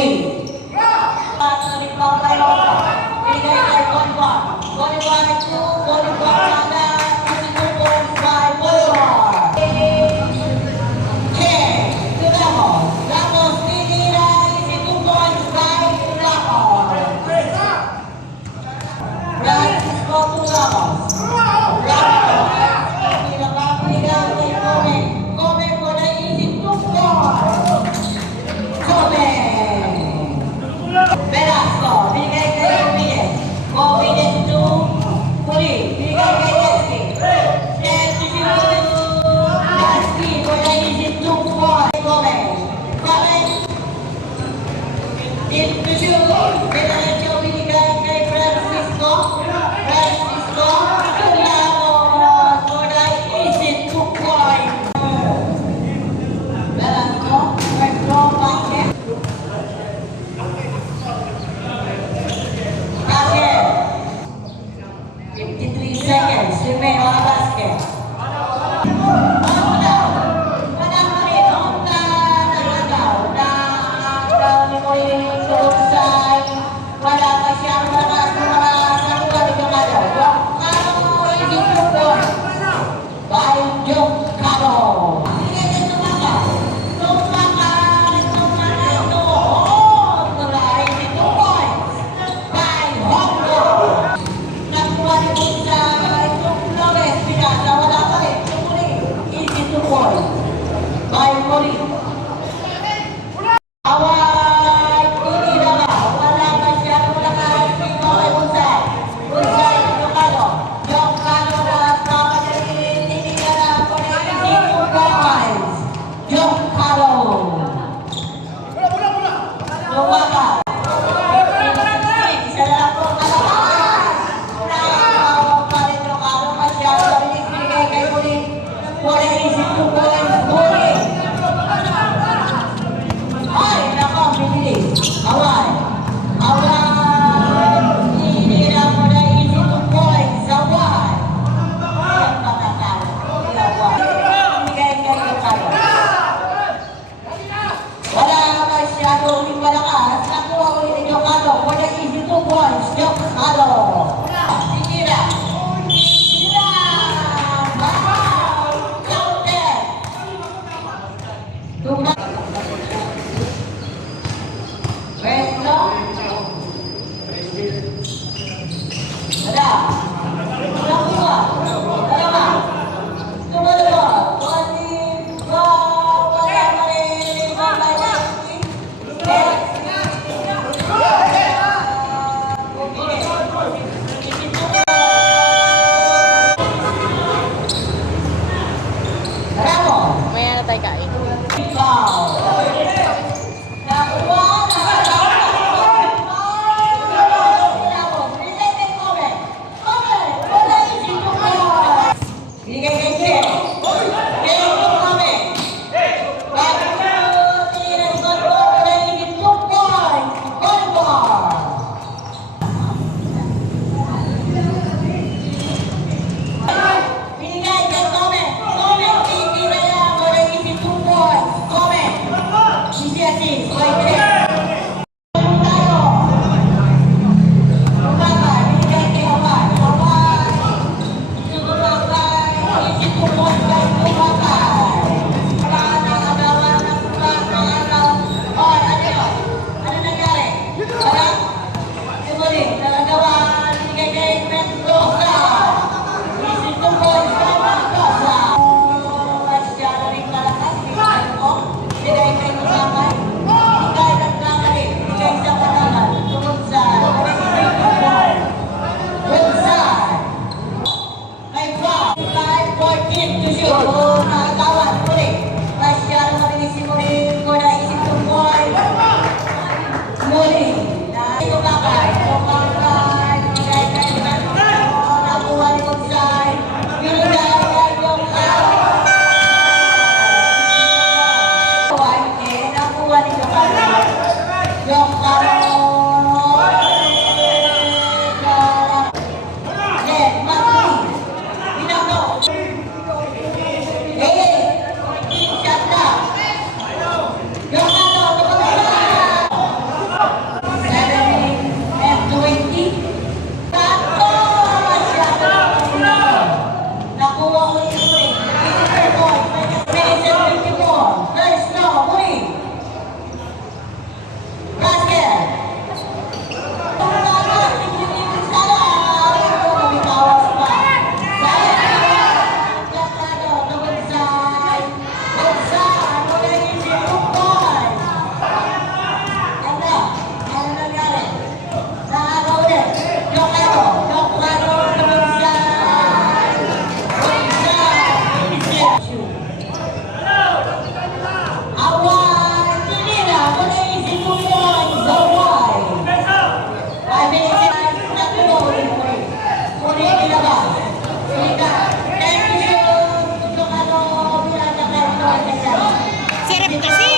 Muli. Boniface Taylor. Bigay kay Boniface. Boniface 2. Boniface sana. 22 points by Boniface. Chen. To Ramos. Ramos tinira. 22 points by Ramos. Francisco to Ramos. Ramos. Pinapapiligaw kay Kobe. Kobe po na 22 points. Kobe. Velasco. Bigay kay Obines. Obines to Muli. Bigay kay Lesky. Lesky to Lesky po na 22 points. Kobe. Kobe. Into shoot. Diretso binigay kay Francisco. Francisco. Ramos po na 22 points. Velasco. Retro basket. Basket. 53 seconds. Remain on the basket. By Mori. Awal tinira na. Wala masyado nakahit dito kay Bunsay. Bunsay Jokano. Jokano na papadalin. Tinira na po na 22 points. Jokano. Lumakas. 15-16. Isa na lang po kalakas. Nakakawag pa rin Jokano. Masyado na binigay kay Mori. Po na 22 points. Mori. Ay, nako, bibilis. Awal. Awal. Hinira mo na 22 points. Awal. Ang patatalo. Awal. Bigay kay Jokano. Wala masyadong malakas. Nakuha ko ni Jokano. For the 22 points. Jokano. Hinira. Hinira. Wow. Counted. Presto. Ada. Dalawa. Dalawa. Tumalawa. Wala pa rin. Ramos. May ano tayo kain? Foul. Nakuha na. Bigay kay Chen. Kaya ito kami. Bago tinira sa loob na 22 points. Volleyball. Binigay kay Tome. Tome, tinira na mo na 22 points. Tome. Easy assist. By Chen. Bigay kay Kusama. Sirap kasi.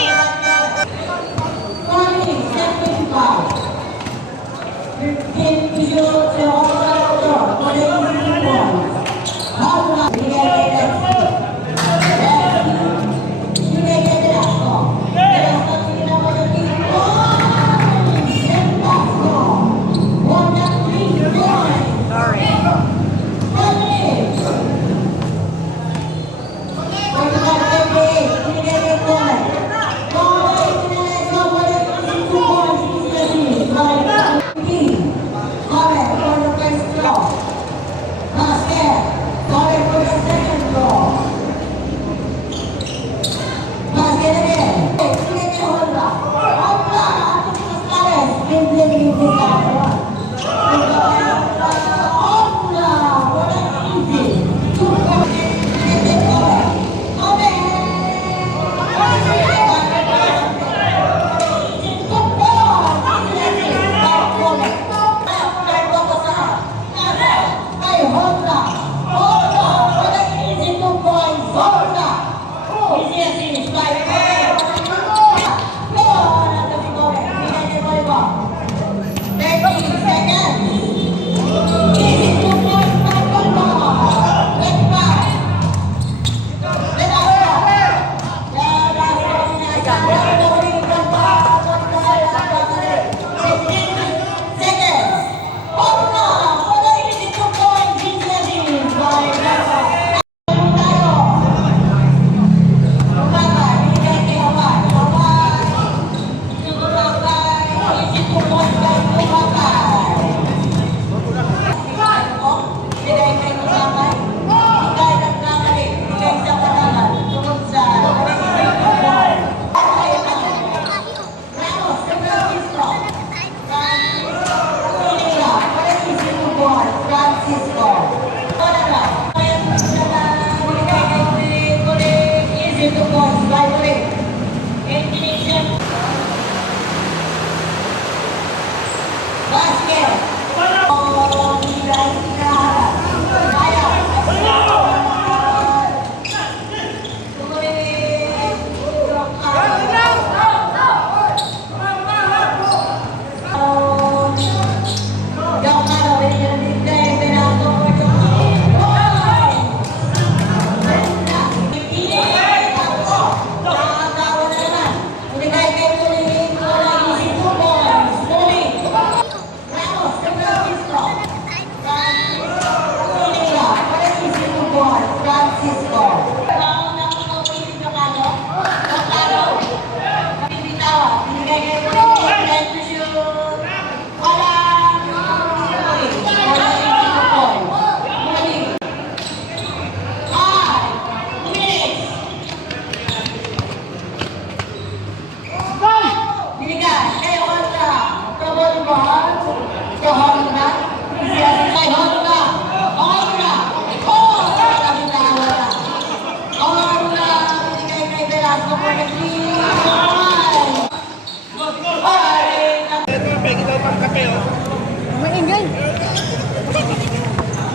Maingay.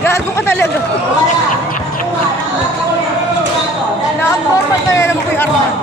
Gago ka talaga. Na-abnormal na yan ang Kuya Arman.